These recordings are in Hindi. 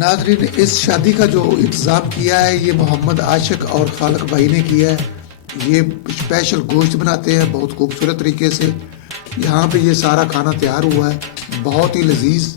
नाज़रीन, इस शादी का जो इंतज़ाम किया है ये मोहम्मद आशिक और खालक भाई ने किया है। ये स्पेशल गोश्त बनाते हैं बहुत खूबसूरत तरीके से। यहाँ पे ये सारा खाना तैयार हुआ है, बहुत ही लजीज।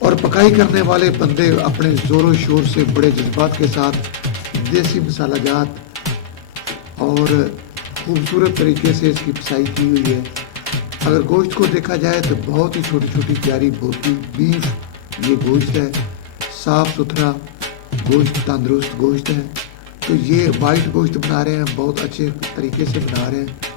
और पकाई करने वाले बंदे अपने ज़ोरों शोर से बड़े जज्बात के साथ देसी मसाला जात और खूबसूरत तरीके से इसकी पिसाई की हुई है। अगर गोश्त को देखा जाए तो बहुत ही छोटी छोटी प्यारी बोटी बीफ ये गोश्त है, साफ़ सुथरा गोश्त, तंदुरुस्त गोश्त है। तो ये वाइट गोश्त बना रहे हैं, बहुत अच्छे तरीके से बना रहे हैं।